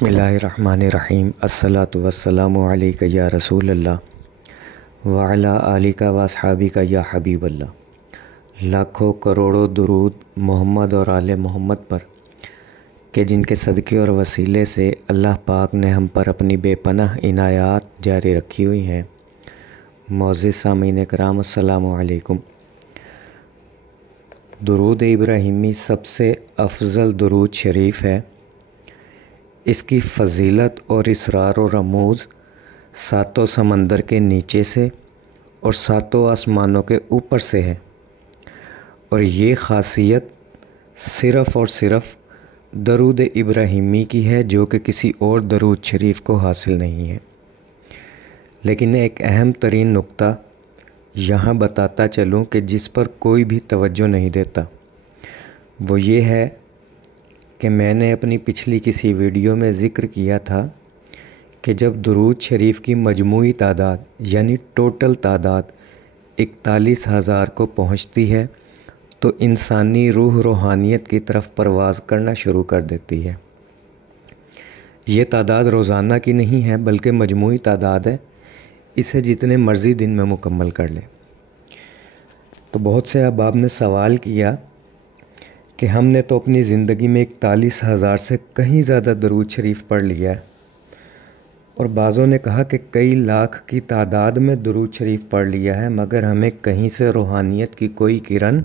बिस्मिल्लाहिर्रहमानिर्रहीम। अस्सलातु वस्सलामु अलैका या रसूल अल्लाह व अला आलिका व अस्हाबिका या हबीब अल्लाह। लाखों करोड़ों दुरूद मोहम्मद और आले मोहम्मद पर कि जिनके सदक़े और वसीले से अल्लाह पाक ने हम पर अपनी बेपनाह इनायात जारी रखी हुई हैं। मोअज़्ज़िज़ सामीन कराम, अस्सलामु अलैकुम। दुरूद इब्राहिमी सबसे अफ़ज़ल दुरूद शरीफ है। इसकी फ़जीलत और इसरार और रमूज़ सातों समंदर के नीचे से और सातों आसमानों के ऊपर से है, और ये ख़ासियत सिर्फ़ और सिर्फ़ दरूद इब्राहिमी की है, जो कि किसी और दरूद शरीफ को हासिल नहीं है। लेकिन एक अहम तरीन नुक्ता यहाँ बताता चलूँ कि जिस पर कोई भी तवज्जो नहीं देता, वो ये है कि मैंने अपनी पिछली किसी वीडियो में ज़िक्र किया था कि जब दुरूद शरीफ की मजमूई तादाद यानी टोटल तादाद 41,000 को पहुँचती है तो इंसानी रूह रूहानियत की तरफ परवाज़ करना शुरू कर देती है। ये तादाद रोज़ाना की नहीं है बल्कि मजमूई तादाद है। इसे जितने मर्ज़ी दिन में मुकम्मल कर ले। तो बहुत से अहबाब ने सवाल किया कि हमने तो अपनी ज़िंदगी में 41,000 से कहीं ज़्यादा दरूद शरीफ पढ़ लिया है, और बाज़ों ने कहा कि कई लाख की तादाद में दरूद शरीफ पढ़ लिया है, मगर हमें कहीं से रूहानियत की कोई किरण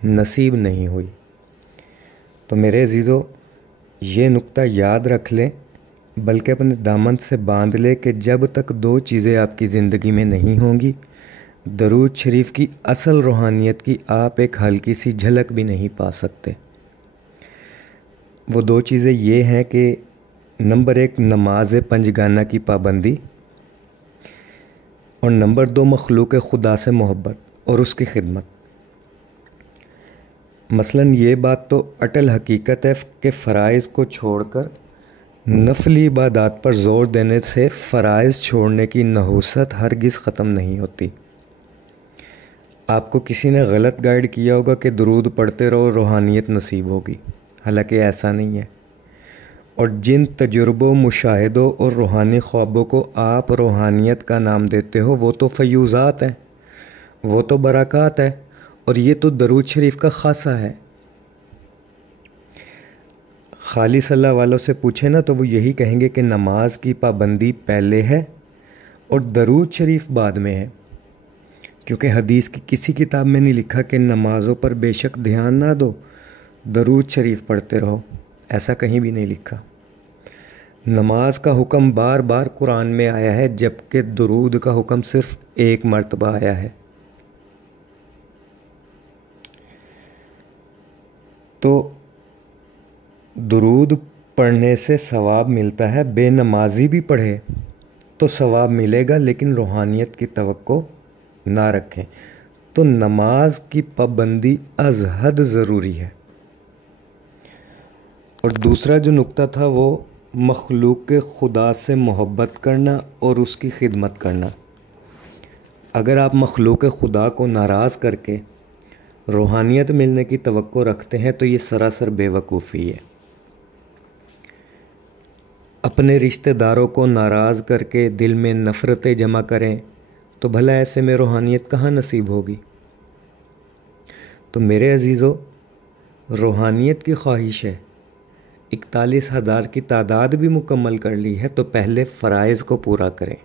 नसीब नहीं हुई। तो मेरे अज़ीज़ों, ये नुक्ता याद रख लें, बल्कि अपने दामन से बांध ले कि जब तक दो चीज़ें आपकी ज़िंदगी में नहीं होंगी, दरूद शरीफ की असल रूहानियत की आप एक हल्की सी झलक भी नहीं पा सकते। वो दो चीज़ें ये हैं कि नंबर 1 नमाज पंजगाना की पाबंदी, और नंबर 2 मखलूक खुदा से मोहब्बत और उसकी खिदमत। मसलन ये बात तो अटल हकीकत है कि फ़राइज़ को छोड़कर नफली इबादत पर ज़ोर देने से फ़राइज़ छोड़ने की नहुसत हरगिज़ ख़त्म नहीं होती। आपको किसी ने गलत गाइड किया होगा कि दुरूद पढ़ते रहो, रूहानियत नसीब होगी, हालांकि ऐसा नहीं है। और जिन तजुर्बों, मुशाहिदों और रूहानी ख्वाबों को आप रूहानियत का नाम देते हो, वो तो फ़यूज़ात हैं, वो तो बरक़ात है, और ये तो दरूद शरीफ का ख़ासा है। खाली सल्ला वालों से पूछे ना तो वो यही कहेंगे कि नमाज की पाबंदी पहले है और दरूद शरीफ बाद में है, क्योंकि हदीस की किसी किताब में नहीं लिखा कि नमाज़ों पर बेशक ध्यान ना दो, दरूद शरीफ पढ़ते रहो, ऐसा कहीं भी नहीं लिखा। नमाज का हुक्म बार बार कुरान में आया है, जबकि दरूद का हुक्म सिर्फ एक मर्तबा आया है। तो दुरूद पढ़ने से सवाब मिलता है, बेनमाजी भी पढ़े तो सवाब मिलेगा, लेकिन रूहानियत की तवक्को ना रखें। तो नमाज की पाबंदी अज़ हद ज़रूरी है। और दूसरा जो नुक्ता था वो मखलूक खुदा से मोहब्बत करना और उसकी खिदमत करना। अगर आप मखलूक खुदा को नाराज़ करके रूहानियत मिलने की तवक्को रखते हैं तो ये सरासर बेवकूफ़ी है। अपने रिश्तेदारों को नाराज़ करके दिल में नफ़रतें जमा करें तो भला ऐसे में रूहानियत कहाँ नसीब होगी। तो मेरे अज़ीज़ों, रूहानियत की ख्वाहिश है, 41,000 की तादाद भी मुकम्मल कर ली है, तो पहले फ़राइज़ को पूरा करें,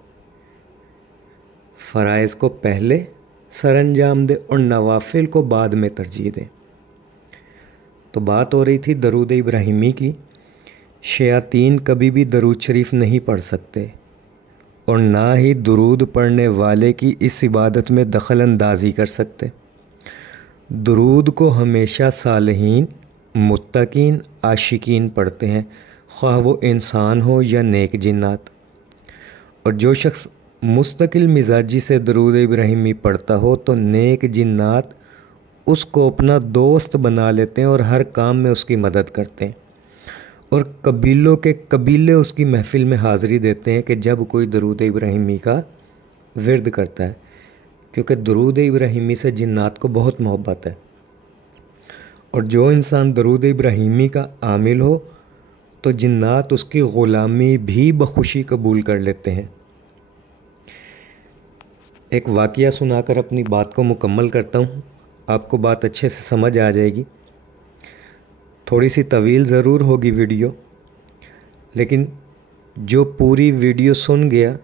फ़राइज़ को पहले सरअंजाम दें और नवाफिल को बाद में तरजीह दें। तो बात हो रही थी दरूद इब्राहिमी की। शयातीन कभी भी दरूद शरीफ नहीं पढ़ सकते और ना ही दुरूद पढ़ने वाले की इस इबादत में दखल अंदाज़ी कर सकते। दुरूद को हमेशा सालिहीन, मुत्तकीन, आशिकीन पढ़ते हैं, ख्वाह वो इंसान हो या नेक जिन्नात। और जो शख्स मुस्तकिल मिजाजी से दरूद इब्राहिमी पढ़ता हो तो नेक जिन्नात उसको अपना दोस्त बना लेते हैं और हर काम में उसकी मदद करते हैं, और कबीलों के कबीले उसकी महफ़िल में हाज़िरी देते हैं कि जब कोई दरूद इब्राहिमी का विर्द करता है, क्योंकि दरूद इब्राहिमी से जिन्नात को बहुत मोहब्बत है। और जो इंसान दरूद इब्राहिमी का आमिल हो तो जिन्नात उसकी ग़ुलामी भी बखुशी कबूल कर लेते हैं। एक वाक़या सुनाकर अपनी बात को मुकम्मल करता हूँ, आपको बात अच्छे से समझ आ जाएगी। थोड़ी सी तवील ज़रूर होगी वीडियो, लेकिन जो पूरी वीडियो सुन गया,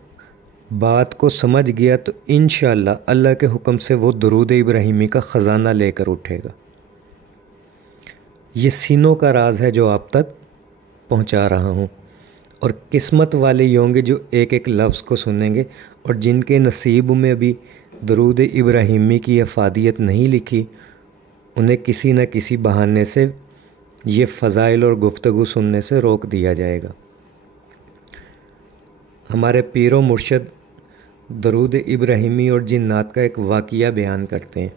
बात को समझ गया, तो इंशाअल्लाह अल्लाह के हुक्म से वो दुरूद इब्राहिमी का ख़ज़ाना लेकर उठेगा। ये सीनों का राज है जो आप तक पहुंचा रहा हूं, और किस्मत वाले ये होंगे जो एक एक लफ्ज़ को सुनेंगे, और जिनके नसीब में भी दुरूद इब्राहिमी की अफादियत नहीं लिखी, उन्हें किसी न किसी बहाने से ये फ़ज़ाइल और गुफ्तगू सुनने से रोक दिया जाएगा। हमारे पीरो मुर्शद दुरूद इब्राहिमी और जिन्नात का एक वाक़या बयान करते हैं।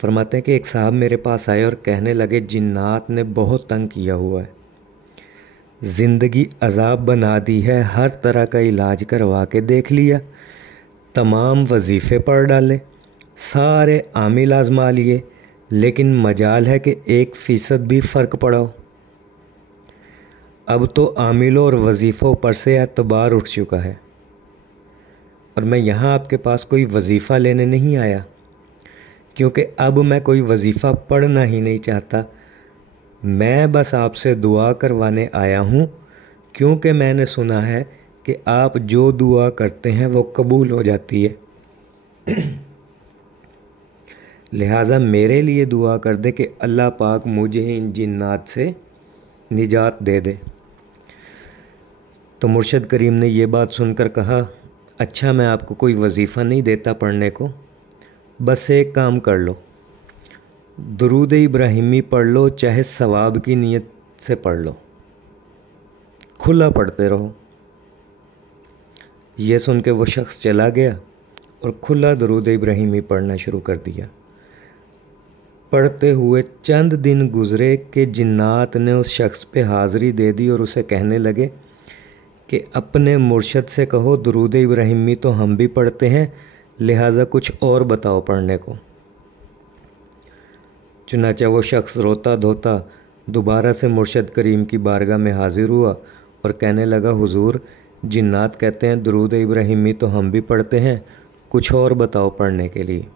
फरमाते हैं कि एक साहब मेरे पास आए और कहने लगे, जिन्नात ने बहुत तंग किया हुआ है, ज़िंदगी अज़ाब बना दी है, हर तरह का इलाज करवा के देख लिया, तमाम वजीफ़े पढ़ डाले, सारे आमिल आज़मा लिए, लेकिन मजाल है कि 1% भी फ़र्क पड़ा। अब तो आमिलों और वजीफ़ों पर से एतबार उठ चुका है, और मैं यहाँ आपके पास कोई वजीफ़ा लेने नहीं आया, क्योंकि अब मैं कोई वजीफ़ा पढ़ना ही नहीं चाहता। मैं बस आपसे दुआ करवाने आया हूँ, क्योंकि मैंने सुना है कि आप जो दुआ करते हैं वो कबूल हो जाती है। लिहाजा मेरे लिए दुआ कर दे कि अल्लाह पाक मुझे इन जिन्नात से निजात दे दे। तो मुर्शद करीम ने ये बात सुनकर कहा, अच्छा मैं आपको कोई वजीफ़ा नहीं देता पढ़ने को, बस एक काम कर लो, दुरूद इब्राहिमी पढ़ लो, चाहे सवाब की नीयत से पढ़ लो, खुला पढ़ते रहो। ये सुन के वो शख्स चला गया और खुला दुरूद इब्राहिमी पढ़ना शुरू कर दिया। पढ़ते हुए चंद दिन गुज़रे कि जिन्नात ने उस शख्स पे हाज़िरी दे दी और उसे कहने लगे कि अपने मुर्शद से कहो दुरूद इब्राहिमी तो हम भी पढ़ते हैं, लिहाजा कुछ और बताओ पढ़ने को। चुनांचे वो शख्स रोता धोता दोबारा से मुर्शद करीम की बारगाह में हाज़िर हुआ और कहने लगा, हुजूर जिन्नात कहते हैं दुरूद इब्राहिमी तो हम भी पढ़ते हैं, कुछ और बताओ पढ़ने के लिए।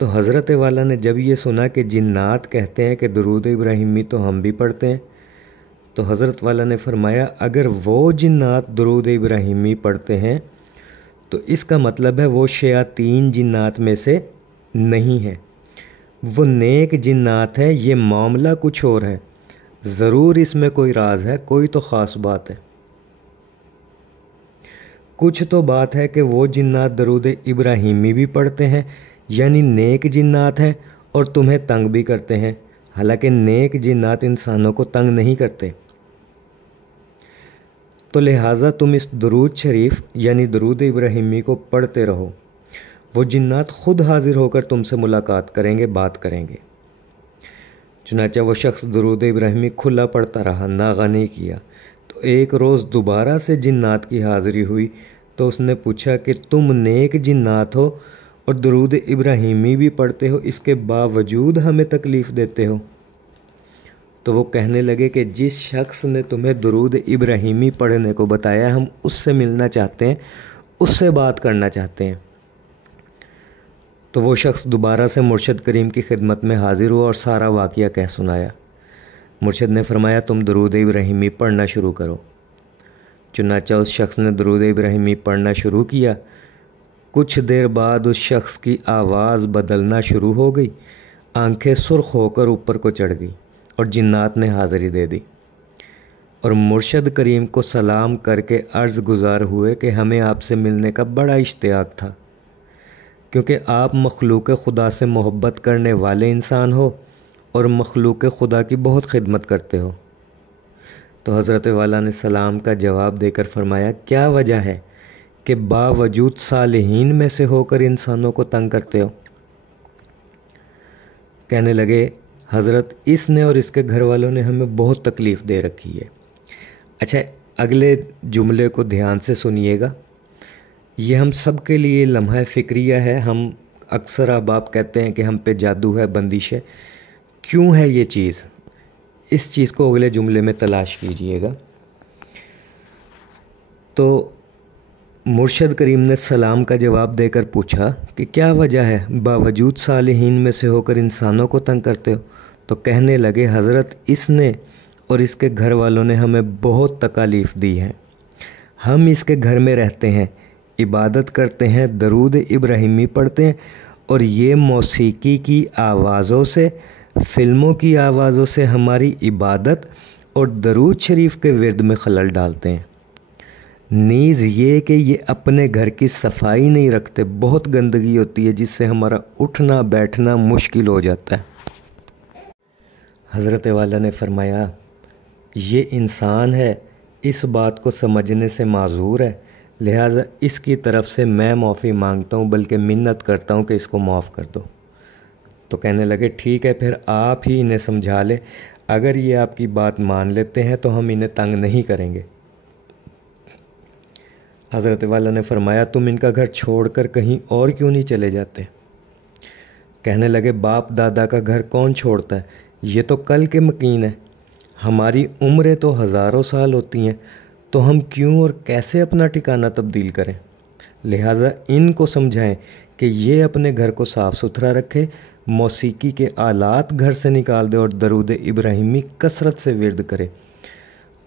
तो हज़रत वाला ने जब ये सुना कि जिन्नात कहते हैं कि दुरूद इब्राहिमी तो हम भी पढ़ते हैं, तो हज़रत वाला ने फरमाया, अगर वो जिन्नात दुरूद इब्राहिमी पढ़ते हैं तो इसका मतलब है वो शयातीन जिन्नात में से नहीं है, वो नेक जिन्नात है। ये मामला कुछ और है, ज़रूर इसमें कोई राज है, कोई तो ख़ास बात है। कुछ तो बात है कि वो जिन्नात दुरूद इब्राहिमी भी पढ़ते हैं, यानी नेक जिन्नात हैं, और तुम्हें तंग भी करते हैं। हालांकि नेक जिन्नात इंसानों को तंग नहीं करते। तो लिहाजा तुम इस दुरूद शरीफ यानी दुरूद इब्राहिमी को पढ़ते रहो, वो जिन्नात ख़ुद हाजिर होकर तुमसे मुलाकात करेंगे, बात करेंगे। चुनांचे वो शख्स दुरूद इब्राहिमी खुला पढ़ता रहा, नागा नहीं किया। तो एक रोज़ दोबारा से जिन्नात की हाज़िरी हुई, तो उसने पूछा कि तुम नेक जिन्नात हो और दुरूद इब्राहिमी भी पढ़ते हो, इसके बावजूद हमें तकलीफ़ देते हो। तो वो कहने लगे कि जिस शख्स ने तुम्हें दुरूद इब्राहिमी पढ़ने को बताया, हम उससे मिलना चाहते हैं, उससे बात करना चाहते हैं। तो वो शख्स दोबारा से मुर्शद करीम की खिदमत में हाज़िर हुआ और सारा वाक़या कह सुनाया। मुर्शद ने फरमाया, तुम दुरूद इब्राहिमी पढ़ना शुरू करो। चुनांचे उस शख्स ने दुरूद इब्राहिमी पढ़ना शुरू किया। कुछ देर बाद उस शख्स की आवाज़ बदलना शुरू हो गई, आंखें सुर्ख होकर ऊपर को चढ़ गई और जिन्नात ने हाज़िरी दे दी और मुर्शद करीम को सलाम करके अर्ज़ गुज़ार हुए कि हमें आपसे मिलने का बड़ा इश्तियाक था, क्योंकि आप मखलूक खुदा से मोहब्बत करने वाले इंसान हो और मखलूक खुदा की बहुत खिदमत करते हो। तो हज़रत वाला ने सलाम का जवाब देकर फरमाया, क्या वजह है कि बावजूद सालिहीन में से होकर इंसानों को तंग करते हो? कहने लगे, हज़रत इसने और इसके घर वालों ने हमें बहुत तकलीफ़ दे रखी है। अच्छा, अगले जुमले को ध्यान से सुनिएगा, ये हम सब के लिए लम्हा फ़िक्रिया है। हम अक्सर अब आप कहते हैं कि हम पे जादू है, बंदिश है। क्यों है ये चीज़? इस चीज़ को अगले जुमले में तलाश कीजिएगा। तो मुर्शद करीम ने सलाम का जवाब देकर पूछा कि क्या वजह है, बावजूद सालिहीन में से होकर इंसानों को तंग करते हो? तो कहने लगे, हज़रत, इसने और इसके घर वालों ने हमें बहुत तकालीफ़ दी है। हम इसके घर में रहते हैं, इबादत करते हैं, दरूद इब्राहिमी पढ़ते हैं और ये मौसीकी की आवाज़ों से, फ़िल्मों की आवाज़ों से हमारी इबादत और दरूद शरीफ के विर्द में खलल डालते हैं। नीज़ ये कि ये अपने घर की सफाई नहीं रखते, बहुत गंदगी होती है जिससे हमारा उठना बैठना मुश्किल हो जाता है। हज़रत वाला ने फरमाया, ये इंसान है, इस बात को समझने से माजूर है, लिहाजा इसकी तरफ से मैं माफ़ी मांगता हूँ, बल्कि मिन्नत करता हूँ कि इसको माफ़ कर दो। तो कहने लगे, ठीक है, फिर आप ही इन्हें समझा ले, अगर ये आपकी बात मान लेते हैं तो हम इन्हें तंग नहीं करेंगे। हज़रत वाला ने फरमाया, तुम इनका घर छोड़कर कहीं और क्यों नहीं चले जाते? कहने लगे, बाप दादा का घर कौन छोड़ता है, ये तो कल के मकीन है, हमारी उम्रें तो हज़ारों साल होती हैं, तो हम क्यों और कैसे अपना ठिकाना तब्दील करें? लिहाजा इनको समझाएं कि ये अपने घर को साफ़ सुथरा रखे, मौसीकी के आलात घर से निकाल दे और दरूद इब्राहिमी कसरत से विर्द करे।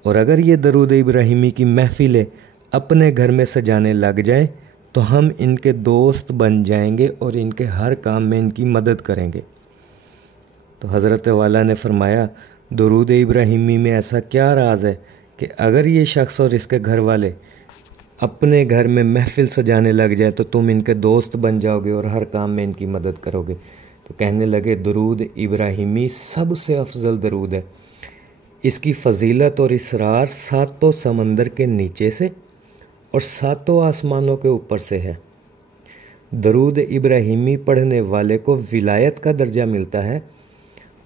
और अगर ये दरूद इब्राहिमी की महफ़िलें अपने घर में सजाने लग जाएं तो हम इनके दोस्त बन जाएंगे और इनके हर काम में इनकी मदद करेंगे। तो हज़रत वाला ने फरमाया, दरूद इब्राहिमी में ऐसा क्या राज है कि अगर ये शख्स और इसके घर वाले अपने घर में महफ़िल सजाने लग जाए तो तुम इनके दोस्त बन जाओगे और हर काम में इनकी मदद करोगे? तो कहने लगे, दरूद इब्राहिमी सबसे अफजल दरूद है, इसकी फ़जीलत और इसरार सातों समंदर के नीचे से और सातों आसमानों के ऊपर से है। दरूद इब्राहिमी पढ़ने वाले को विलायत का दर्जा मिलता है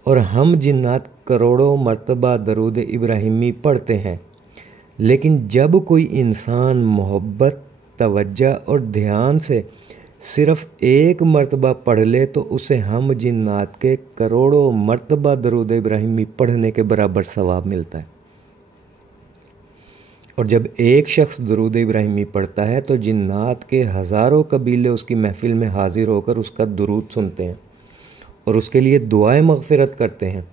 और हम जिन्नात करोड़ों मर्तबा दरूद इब्राहिमी पढ़ते हैं, लेकिन जब कोई इंसान मोहब्बत, तवज्जो और ध्यान से सिर्फ़ एक मर्तबा पढ़ ले तो उसे हम जिन्नात के करोड़ों मर्तबा दरूद इब्राहिमी पढ़ने के बराबर सवाब मिलता है। और जब एक शख्स दरूद इब्राहिमी पढ़ता है तो जिन्नात के हज़ारों कबीले उसकी महफ़िल में हाज़िर होकर उसका दुरूद सुनते हैं और उसके लिए दुआएं मग़फ़िरत करते हैं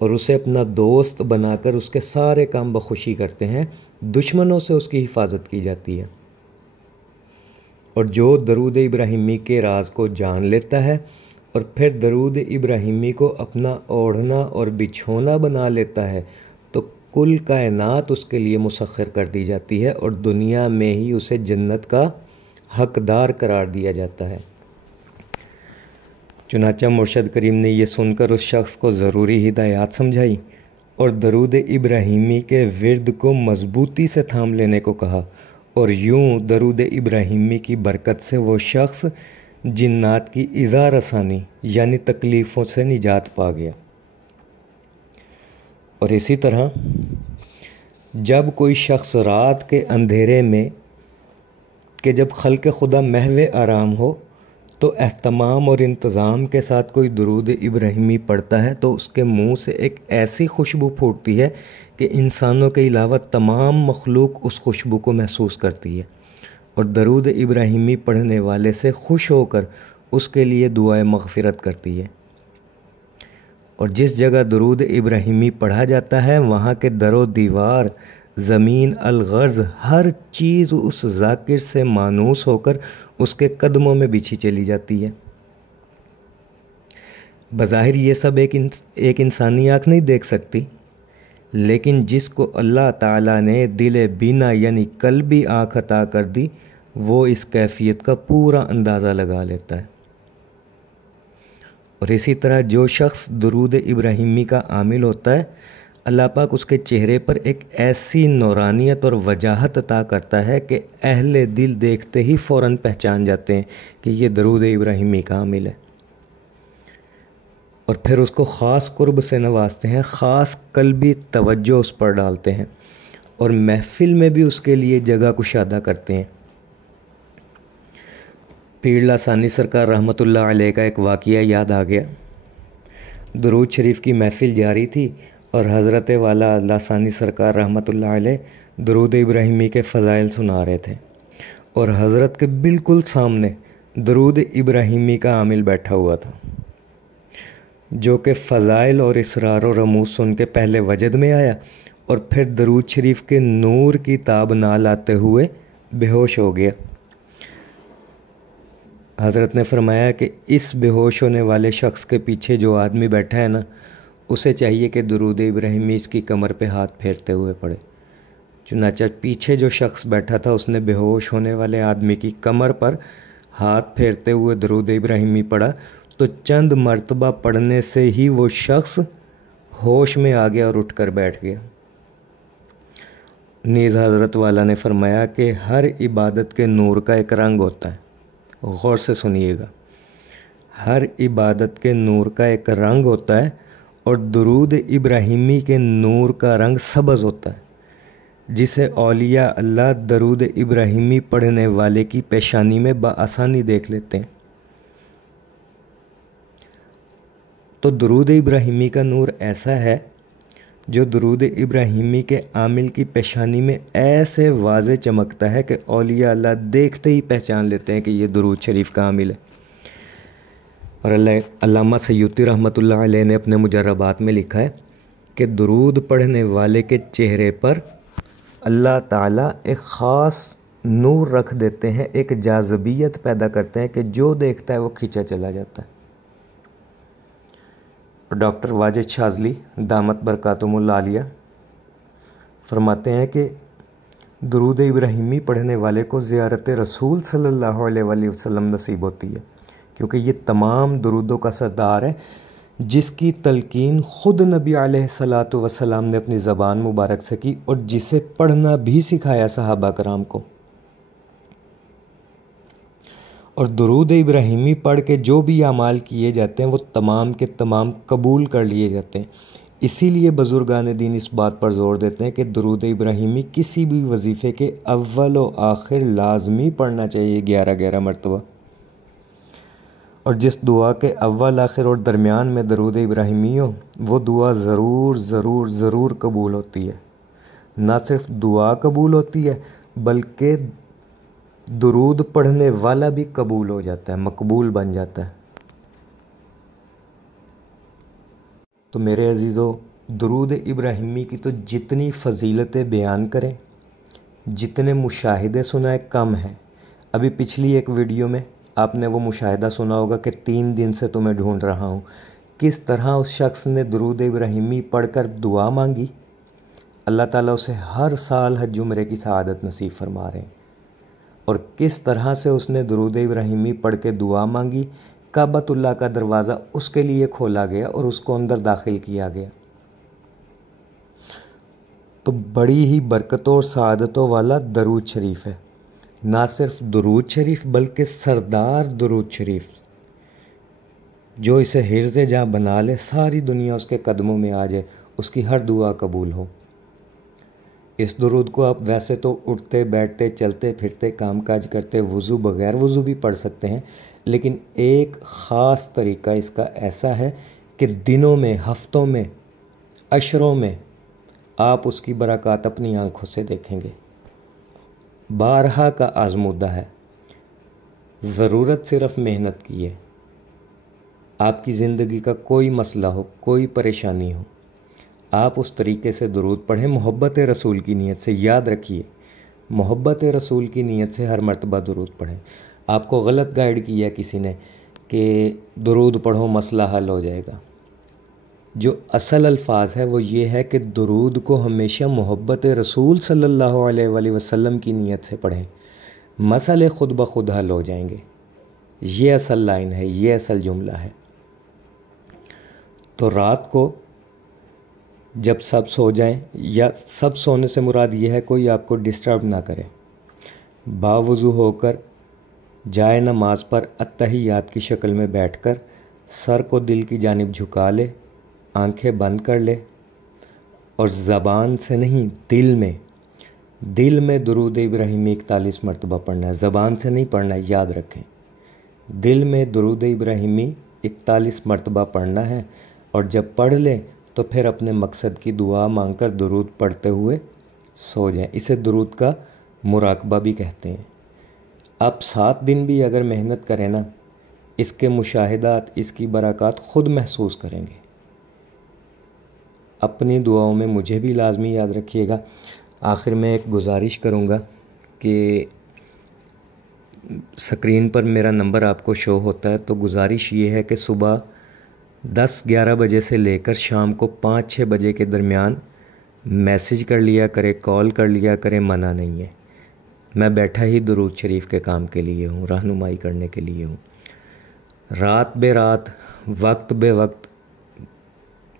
और उसे अपना दोस्त बनाकर उसके सारे काम बखुशी करते हैं। दुश्मनों से उसकी हिफाजत की जाती है। और जो दरूद इब्राहिमी के राज को जान लेता है और फिर दरूद इब्राहिमी को अपना ओढ़ना और बिछोना बना लेता है तो कुल कायनात उसके लिए मुसख्खर कर दी जाती है और दुनिया में ही उसे जन्नत का हकदार करार दिया जाता है। चुनांचे मुर्शद करीम ने यह सुनकर उस शख्स को ज़रूरी हिदायत समझाई और दरूद इब्राहिमी के विर्द को मज़बूती से थाम लेने को कहा और यूं दरूद इब्राहिमी की बरकत से वो शख्स जिन्नात की इज़ा रसानी यानी तकलीफ़ों से निजात पा गया। और इसी तरह जब कोई शख्स रात के अंधेरे में कि जब खल्क़ खुदा महवे आराम हो तो एहतमाम और इंतज़ाम के साथ कोई दरूद इब्राहिमी पढ़ता है तो उसके मुंह से एक ऐसी खुशबू फूटती है कि इंसानों के अलावा तमाम मखलूक उस खुशबू को महसूस करती है और दरूद इब्राहिमी पढ़ने वाले से खुश होकर उसके लिए दुआए मग़फ़िरत करती है। और जिस जगह दरूद इब्राहिमी पढ़ा जाता है वहाँ के दरो दीवार, ज़मीन, अलगर्ज़ हर चीज़ उस ज़ाकिर से मानूस होकर उसके कदमों में बिछी चली जाती है। बज़ाहिर ये सब एक इंसानी आँख नहीं देख सकती, लेकिन जिसको अल्लाह ताला ने दिल बीना यानी कल्बी आँख अता कर दी वो इस कैफियत का पूरा अंदाज़ा लगा लेता है। और इसी तरह जो शख्स दरूद इब्राहिमी का आमिल होता है अल्लाह पाक उसके चेहरे पर एक ऐसी नूरानियत और वजाहत अता करता है कि अहले दिल देखते ही फ़ौरन पहचान जाते हैं कि ये दरूद इब्राहिमी का आमिल है और फिर उसको ख़ास कुर्ब से नवाजते हैं, ख़ास कल्बी तवज्जो उस पर डालते हैं और महफ़िल में भी उसके लिए जगह कुशादा करते हैं। पीर लासानी सरकार रहमतुल्लाह अलैह का एक वाक़या याद आ गया। दरूद शरीफ की महफ़िल जारी थी और हज़रत वाला अल्लाह सानी सरकार रहमतुल्लाह अलैह दरूद इब्राहिमी के फ़ज़ाइल सुना रहे थे और हज़रत के बिल्कुल सामने दरूद इब्राहिमी का आमिल बैठा हुआ था, जो कि फ़ज़ाइल और इसरार और रमूज़ सुन के पहले वजद में आया और फिर दरूद शरीफ के नूर की ताब ना लाते हुए बेहोश हो गया। हज़रत ने फरमाया कि इस बेहोश होने वाले शख्स के पीछे जो आदमी बैठा है ना, उसे चाहिए कि दरूद इब्राहिमी इसकी कमर पे हाथ फेरते हुए पढ़े। चुनांचे पीछे जो शख्स बैठा था उसने बेहोश होने वाले आदमी की कमर पर हाथ फेरते हुए दरूद इब्राहिमी पढ़ा, तो चंद मर्तबा पढ़ने से ही वो शख्स होश में आ गया और उठकर बैठ गया। नीज़ हज़रत वाला ने फरमाया कि हर इबादत के नूर का एक रंग होता है। गौर से सुनिएगा, हर इबादत के नूर का एक रंग होता है और दरूद इब्राहिमी के नूर का रंग सब्ज़ होता है, जिसे औलिया अल्लाह दरूद इब्राहिमी पढ़ने वाले की पेशानी में बआसानी देख लेते हैं। तो दरूद इब्राहिमी का नूर ऐसा है जो दरूद इब्राहिमी के आमिल की पेशानी में ऐसे वाज़े चमकता है कि औलिया अल्लाह देखते ही पहचान लेते हैं कि ये दरूद शरीफ का आमिल है। और अल्लामा सयूती रहमतुल्लाह अलैह ने अपने मुजर्रबात में लिखा है कि दरूद पढ़ने वाले के चेहरे पर अल्लाह ताला एक ख़ास नूर रख देते हैं, एक जाज़बियत पैदा करते हैं कि जो देखता है वो खींचा चला जाता है। और डॉक्टर वाजिद शाज़ली दामत बरकातुहुल आलिया फरमाते हैं कि दरूद इब्राहिमी पढ़ने वाले को ज़ियारत रसूल सल्लल्लाहु अलैहि वसल्लम नसीब होती है, क्योंकि ये तमाम दरूदों का सरदार है जिसकी तलकीन ख़ुद नबी अलैहिस्सलातु वस्सलाम ने अपनी ज़बान मुबारक से की और जिसे पढ़ना भी सिखाया सहाबा कराम को। और दरूद इब्राहिमी पढ़ के जो भी अमाल किए जाते हैं वो तमाम के तमाम कबूल कर लिए जाते हैं। इसीलिए बुज़ुर्गान दीन इस बात पर ज़ोर देते हैं कि दरूद इब्राहिमी किसी भी वजीफ़े के अव्वल व आखिर लाजमी पढ़ना चाहिए 11-11 मरतबा। और जिस दुआ के अव्वल आखिर और दरमियान में दरूद इब्राहिमी हो वो दुआ ज़रूर ज़रूर ज़रूर कबूल होती है। ना सिर्फ दुआ कबूल होती है बल्कि दरूद पढ़ने वाला भी कबूल हो जाता है, मकबूल बन जाता है। तो मेरे अजीज़ों, दरूद इब्राहिमी की तो जितनी फ़जीलतें बयान करें, जितने मुशाहिदे सुनाए कम हैं। अभी पिछली एक वीडियो में आपने वो मुशाहिदा सुना होगा कि 3 दिन से तुम्हें ढूंढ रहा हूँ। किस तरह उस शख्स ने दरूद इब्राहिमी पढ़कर दुआ मांगी, अल्लाह ताला उसे हर साल हज उम्रे की सआदत नसीब फरमा रहे हैं। और किस तरह से उसने दरूद इब्राहिमी पढ़ के दुआ मांगी, काबतुल्लाह का दरवाज़ा उसके लिए खोला गया और उसको अंदर दाखिल किया गया। तो बड़ी ही बरकतों और सआदतों वाला दरूद शरीफ है। ना सिर्फ दरूद शरीफ बल्कि सरदार दरूद शरीफ, जो इसे हिर्ज़ जहाँ बना ले, सारी दुनिया उसके कदमों में आ जाए, उसकी हर दुआ कबूल हो। इस दरूद को आप वैसे तो उठते बैठते चलते फिरते काम काज करते वज़ू बग़ैर वज़ू भी पढ़ सकते हैं, लेकिन एक ख़ास तरीका इसका ऐसा है कि दिनों में, हफ्तों में, अशरों में आप उसकी बरक़ात अपनी आँखों से देखेंगे। बारहा का आज़मूदा है, ज़रूरत सिर्फ़ मेहनत की है। आपकी ज़िंदगी का कोई मसला हो, कोई परेशानी हो, आप उस तरीके से दरूद पढ़ें मोहब्बत रसूल की नीयत से। याद रखिए, मोहब्बत रसूल की नीयत से हर मर्तबा दरूद पढ़ें। आपको गलत गाइड किया किसी ने कि दरूद पढ़ो मसला हल हो जाएगा। जो असल अल्फाज है वो ये है कि दरूद को हमेशा मोहब्बत रसूल सल्लल्लाहु अलैहि वसल्लम की नीयत से पढ़ें, मसले ख़ुद ब खुद हल हो जाएंगे। ये असल लाइन है, ये असल जुमला है। तो रात को जब सब सो जाएं, या सब सोने से मुराद ये है कोई आपको डिस्टर्ब ना करे, बावुज़ू होकर जाए नमाज पर अत्तहियात की शक्ल में बैठकर सर को दिल की जानिब झुका ले, आंखें बंद कर ले और ज़बान से नहीं दिल में दरूद इब्राहिमी 41 मरतबा पढ़ना है। ज़बान से नहीं पढ़ना है, याद रखें। दिल में दरूद इब्राहिमी 41 मरतबा पढ़ना है और जब पढ़ लें तो फिर अपने मकसद की दुआ मांगकर दुरूद पढ़ते हुए सो जाएं। इसे दुरूद का मुराकबा भी कहते हैं। आप 7 दिन भी अगर मेहनत करें ना, इसके मुशाहिदात, इसकी बरक़ात ख़ुद महसूस करेंगे। अपनी दुआओं में मुझे भी लाजमी याद रखिएगा। आखिर में एक गुजारिश करूँगा कि स्क्रीन पर मेरा नंबर आपको शो होता है, तो गुजारिश ये है कि सुबह 10-11 बजे से लेकर शाम को 5-6 बजे के दरमियान मैसेज कर लिया करें, कॉल कर लिया करें, मना नहीं है। मैं बैठा ही दुरूद शरीफ के काम के लिए हूँ, रहनुमाई करने के लिए हूँ। रात बे रात, वक्त बे वक्त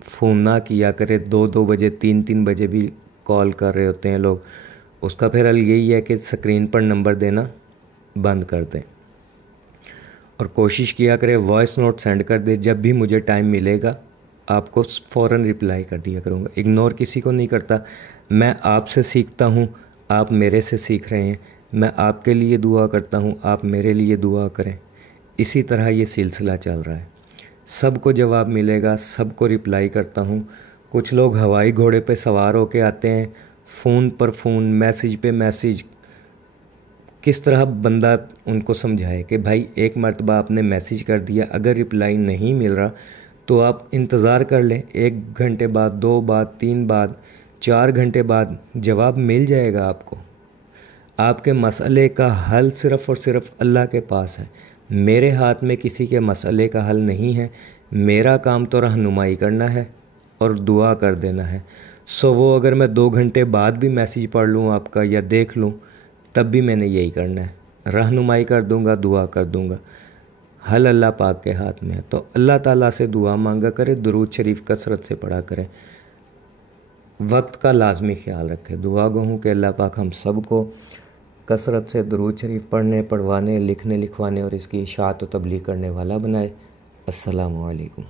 फ़ोन ना किया करें। 2-2 बजे, 3-3 बजे भी कॉल कर रहे होते हैं लोग। उसका फिर हल यही है कि स्क्रीन पर नंबर देना बंद कर दें और कोशिश किया करें वॉइस नोट सेंड कर दें। जब भी मुझे टाइम मिलेगा आपको फ़ौरन रिप्लाई कर दिया करूँगा। इग्नोर किसी को नहीं करता। मैं आपसे सीखता हूँ, आप मेरे से सीख रहे हैं। मैं आपके लिए दुआ करता हूँ, आप मेरे लिए दुआ करें। इसी तरह ये सिलसिला चल रहा है। सबको जवाब मिलेगा, सबको रिप्लाई करता हूँ। कुछ लोग हवाई घोड़े पे सवार होके आते हैं, फ़ोन पर फ़ोन, मैसेज पे मैसेज। किस तरह बंदा उनको समझाए कि भाई एक मरतबा आपने मैसेज कर दिया, अगर रिप्लाई नहीं मिल रहा तो आप इंतज़ार कर लें। 1 घंटे बाद, 2 बाद, 3 बाद, 4 घंटे बाद जवाब मिल जाएगा आपको। आपके मसले का हल सिर्फ़ और सिर्फ अल्लाह के पास है। मेरे हाथ में किसी के मसले का हल नहीं है। मेरा काम तो रहनुमाई करना है और दुआ कर देना है। सो वो अगर मैं 2 घंटे बाद भी मैसेज पढ़ लूँ आपका या देख लूँ, तब भी मैंने यही करना है, रहनुमाई कर दूँगा, दुआ कर दूँगा। हल अल्लाह पाक के हाथ में है। तो अल्लाह ताला से दुआ मांगा करें, दुरूद शरीफ कसरत से पढ़ा करें। वक्त का लाजमी ख्याल रखें। दुआ गो हूँ कि अल्लाह पाक हम सब को कसरत से दुरूद शरीफ पढ़ने, पढ़वाने, लिखने, लिखवाने और इसकी इशाअत व तबलीग करने वाला बनाए। अस्सलामु अलैकुम।